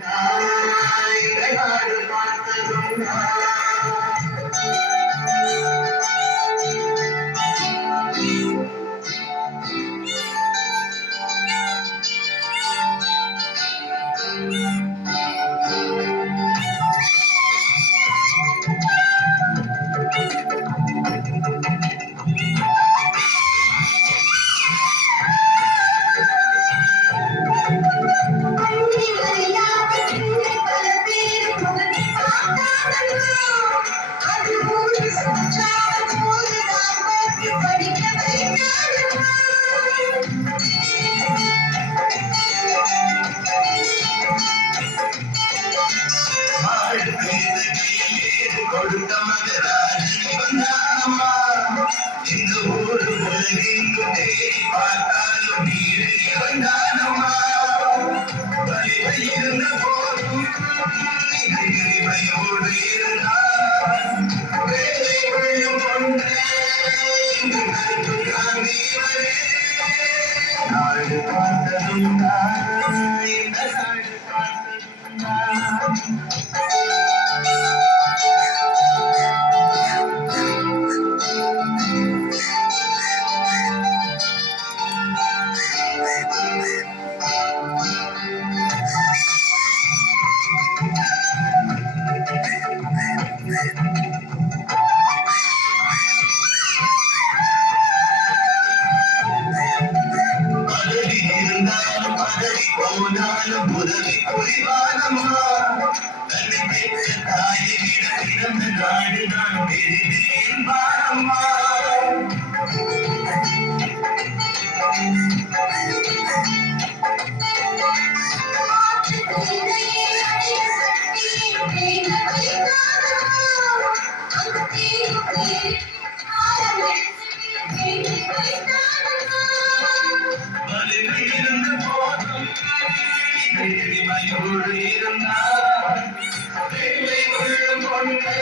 இந்த நாடு பார்த்ததுண்டா கொடுத்த மகராஜி வந்தானம்மா இந்த ஊரு உலகெங்கும் தேடி பார்த்தாலும் நீரை வந்தானம்மா வலிமை இருந்த போதும் இறைமையோடு இருந்தார் வேலை கொள்ளும் கொண்டே நாடு பார்த்ததுண்டா இந்த நாடு பார்த்ததுண்டா போனாலும் உதவி புரிவானம்மா தன்னை பெற்ற தாயை விட பிறந்த நாடு நான் பெறுவேன் பாரம்மா இருந்தார் வேலை கொள்ளும் கொண்டு